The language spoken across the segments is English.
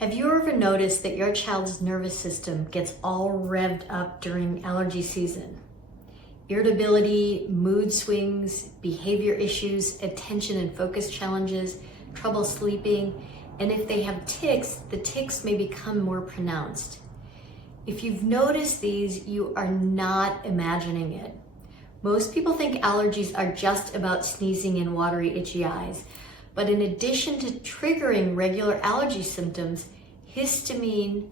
Have you ever noticed that your child's nervous system gets all revved up during allergy season? Irritability, mood swings, behavior issues, attention and focus challenges, trouble sleeping, and if they have tics, the tics may become more pronounced. If you've noticed these, you are not imagining it. Most people think allergies are just about sneezing and watery, itchy eyes. But in addition to triggering regular allergy symptoms, histamine,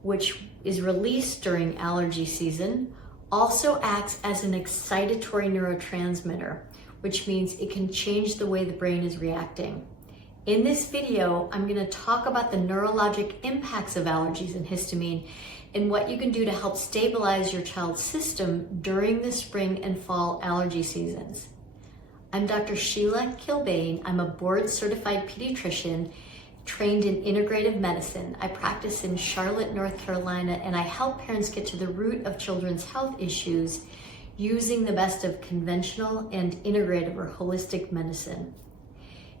which is released during allergy season, also acts as an excitatory neurotransmitter, which means it can change the way the brain is reacting. In this video, I'm going to talk about the neurologic impacts of allergies and histamine and what you can do to help stabilize your child's system during the spring and fall allergy seasons. I'm Dr. Sheila Kilbane. I'm a board-certified pediatrician trained in integrative medicine. I practice in Charlotte, North Carolina, and I help parents get to the root of children's health issues using the best of conventional and integrative or holistic medicine.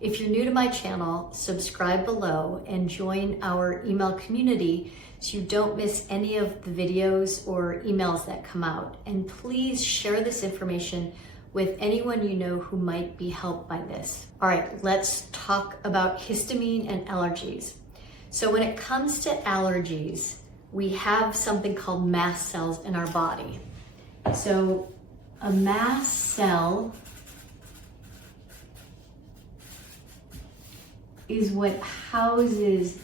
If you're new to my channel, subscribe below and join our email community so you don't miss any of the videos or emails that come out. And please share this information with anyone you know who might be helped by this. All right, let's talk about histamine and allergies. So when it comes to allergies, we have something called mast cells in our body. So a mast cell is what houses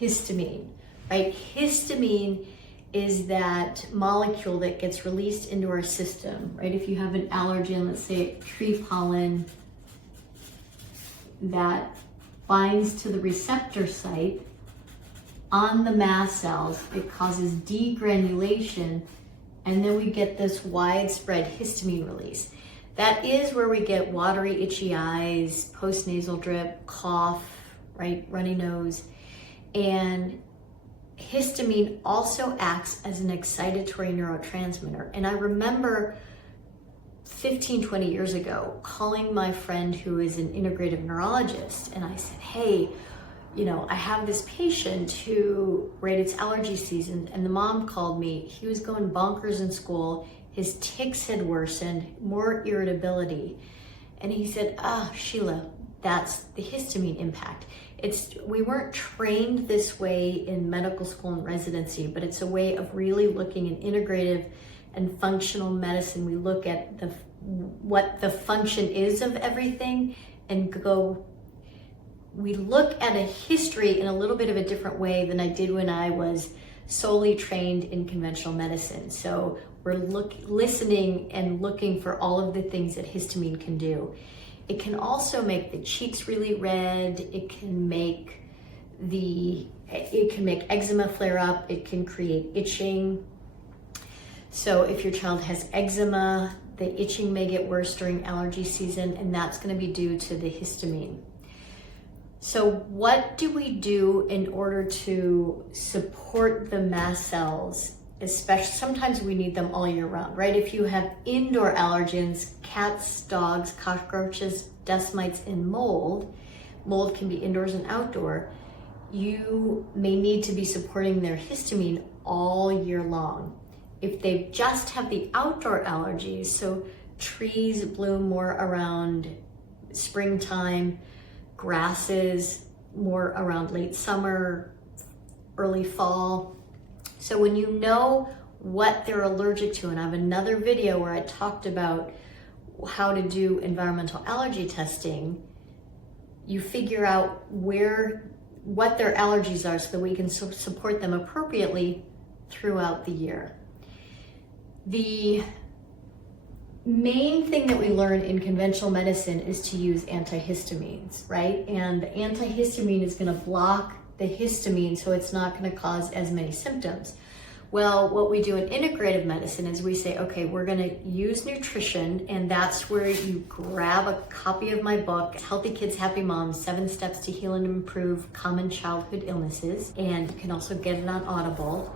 histamine, right? Histamine is that molecule that gets released into our system, right? If you have an allergen, let's say tree pollen, that binds to the receptor site on the mast cells, it causes degranulation, and then we get this widespread histamine release. That is where we get watery, itchy eyes, postnasal drip, cough, right? Runny nose. And histamine also acts as an excitatory neurotransmitter. And I remember 15, 20 years ago calling my friend who is an integrative neurologist, and I said, hey, I have this patient who, right, it's allergy season, and the mom called me. He was going bonkers in school. His tics had worsened, more irritability. And he said, Sheila, that's the histamine impact. We weren't trained this way in medical school and residency, but it's a way of really looking in integrative and functional medicine. We look at what the function is of everything and we look at a history in a little bit of a different way than I did when I was solely trained in conventional medicine. So we're listening and looking for all of the things that histamine can do. It can also make the cheeks really red. It can make eczema flare up. It can create itching. So if your child has eczema, the itching may get worse during allergy season, and that's going to be due to the histamine. So what do we do in order to support the mast cells? Especially, sometimes we need them all year round, right? If you have indoor allergens, cats, dogs, cockroaches, dust mites, and mold can be indoors and outdoor, you may need to be supporting their histamine all year long. If they just have the outdoor allergies, so trees bloom more around springtime, grasses more around late summer, early fall. So when you know what they're allergic to, and I have another video where I talked about how to do environmental allergy testing, you figure out what their allergies are so that we can support them appropriately throughout the year. The main thing that we learn in conventional medicine is to use antihistamines, right? And the antihistamine is going to block the histamine so it's not going to cause as many symptoms. Well, what we do in integrative medicine is we say, okay, we're going to use nutrition, and that's where you grab a copy of my book, Healthy Kids, Happy Moms, 7 Steps to Heal and Improve Common Childhood Illnesses, and you can also get it on Audible.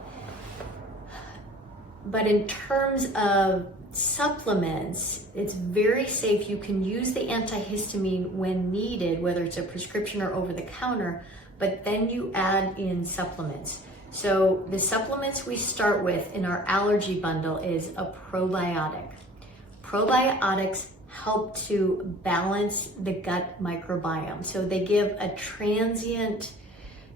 But in terms of supplements, it's very safe. You can use the antihistamine when needed, whether it's a prescription or over the counter, but then you add in supplements. So the supplements we start with in our allergy bundle is a probiotic. Probiotics help to balance the gut microbiome. So they give a transient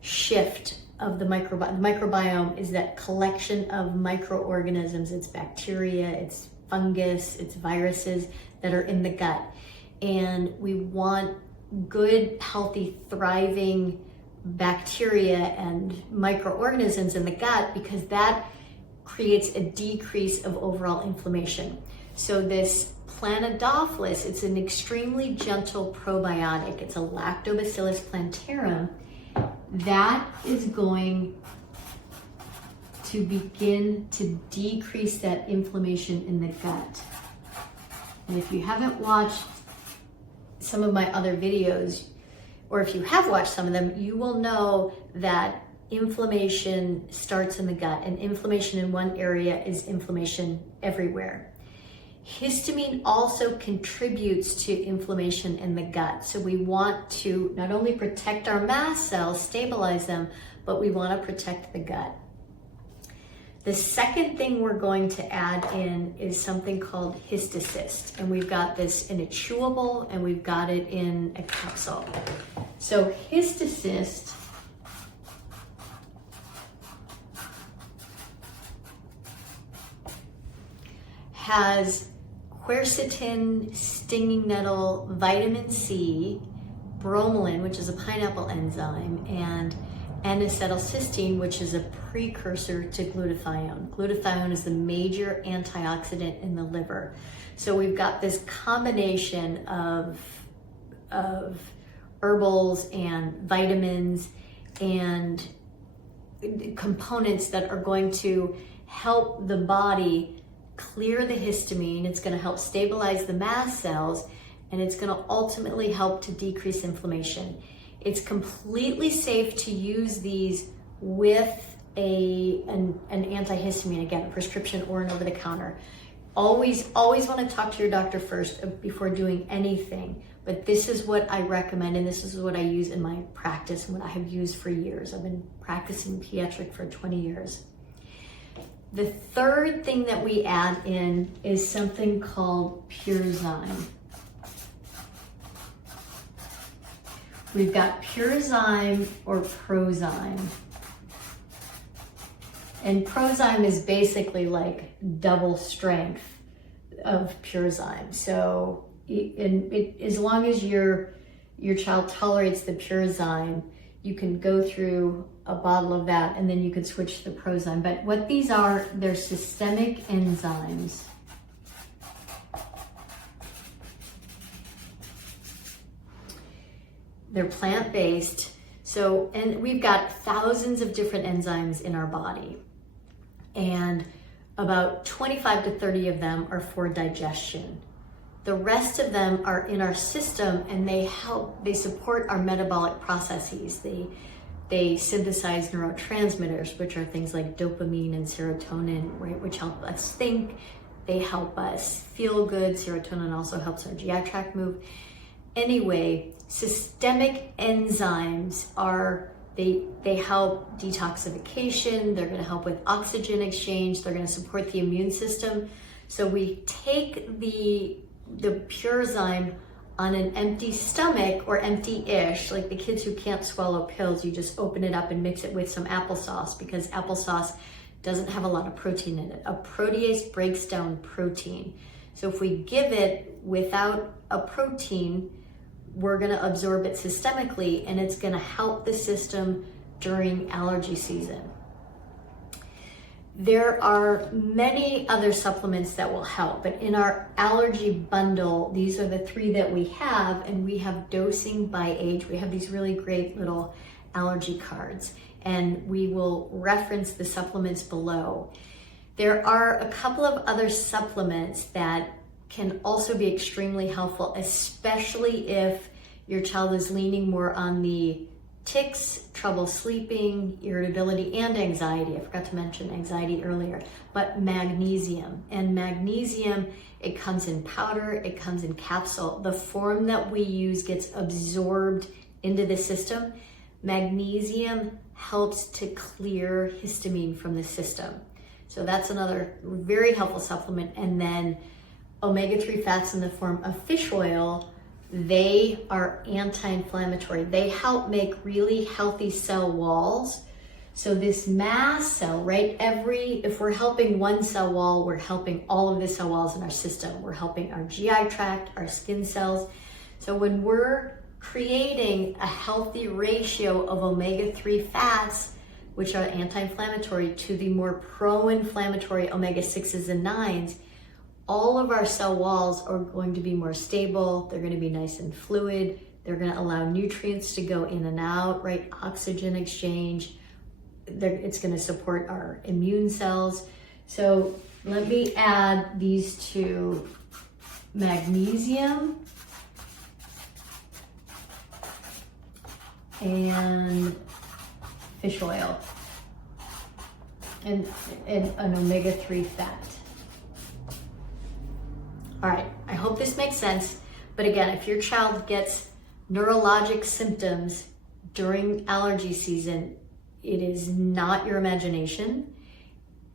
shift of the microbiome. The microbiome is that collection of microorganisms. It's bacteria, it's fungus, it's viruses that are in the gut. And we want good, healthy, thriving bacteria and microorganisms in the gut because that creates a decrease of overall inflammation. So this Planodophilus, it's an extremely gentle probiotic. It's a Lactobacillus plantarum that is going to begin to decrease that inflammation in the gut. And if you haven't watched some of my other videos, or if you have watched some of them, you will know that inflammation starts in the gut, and inflammation in one area is inflammation everywhere. Histamine also contributes to inflammation in the gut. So we want to not only protect our mast cells, stabilize them, but we want to protect the gut. The second thing we're going to add in is something called Histacyst. And we've got this in a chewable and we've got it in a capsule. So Histacyst has quercetin, stinging nettle, vitamin C, bromelain, which is a pineapple enzyme, and N-acetylcysteine, which is a precursor to glutathione. Glutathione is the major antioxidant in the liver. So we've got this combination of herbals and vitamins and components that are going to help the body clear the histamine. It's going to help stabilize the mast cells, and it's going to ultimately help to decrease inflammation. It's completely safe to use these with an antihistamine, again, a prescription or an over-the-counter. Always want to talk to your doctor first before doing anything, but this is what I recommend, and this is what I use in my practice and what I have used for years. I've been practicing pediatric for 20 years. The third thing that we add in is something called Purezyme. We've got Purezyme or Prozyme. And Prozyme is basically like double strength of Purezyme. So as long as your child tolerates the Purezyme, you can go through a bottle of that and then you can switch to the Prozyme. But what these are, they're systemic enzymes. They're plant-based. So, and we've got thousands of different enzymes in our body. And about 25 to 30 of them are for digestion. The rest of them are in our system and they support our metabolic processes. They synthesize neurotransmitters, which are things like dopamine and serotonin, right, which help us think. They help us feel good. Serotonin also helps our GI tract move. Anyway, systemic enzymes they help detoxification. They're going to help with oxygen exchange. They're going to support the immune system. So we take the Purezyme on an empty stomach, or empty-ish, like the kids who can't swallow pills, you just open it up and mix it with some applesauce, because applesauce doesn't have a lot of protein in it. A protease breaks down protein. So if we give it without a protein, we're going to absorb it systemically, and it's going to help the system during allergy season. There are many other supplements that will help, but in our allergy bundle, these are the three that we have, and we have dosing by age. We have these really great little allergy cards, and we will reference the supplements below. There are a couple of other supplements that can also be extremely helpful, especially if your child is leaning more on the tics, trouble sleeping, irritability, and anxiety. I forgot to mention anxiety earlier, but magnesium. And magnesium, it comes in powder, it comes in capsule. The form that we use gets absorbed into the system. Magnesium helps to clear histamine from the system. So that's another very helpful supplement. And then omega-3 fats in the form of fish oil, they are anti-inflammatory. They help make really healthy cell walls. So this mast cell, right? If we're helping one cell wall, we're helping all of the cell walls in our system. We're helping our GI tract, our skin cells. So when we're creating a healthy ratio of omega-3 fats, which are anti-inflammatory, to the more pro-inflammatory omega-6s and 9s, all of our cell walls are going to be more stable. They're going to be nice and fluid. They're going to allow nutrients to go in and out, right? Oxygen exchange. It's going to support our immune cells. So let me add these to magnesium and fish oil and an omega-3 fat. All right, I hope this makes sense. But again, if your child gets neurologic symptoms during allergy season, it is not your imagination.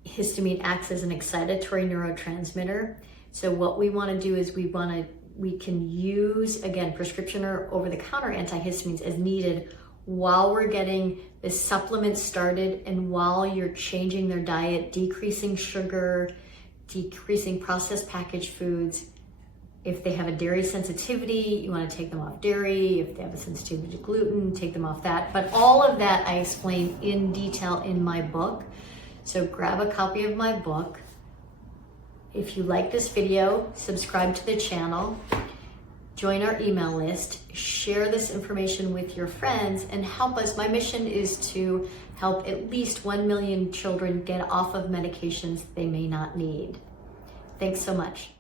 Histamine acts as an excitatory neurotransmitter. So what we want to do is we can use, again, prescription or over-the-counter antihistamines as needed while we're getting the supplement started and while you're changing their diet, decreasing sugar, decreasing processed packaged foods. If they have a dairy sensitivity, you want to take them off dairy. If they have a sensitivity to gluten, take them off that. But all of that I explain in detail in my book. So grab a copy of my book. If you like this video, subscribe to the channel, join our email list, share this information with your friends, and help us. My mission is to help at least 1 million children get off of medications they may not need. Thanks so much.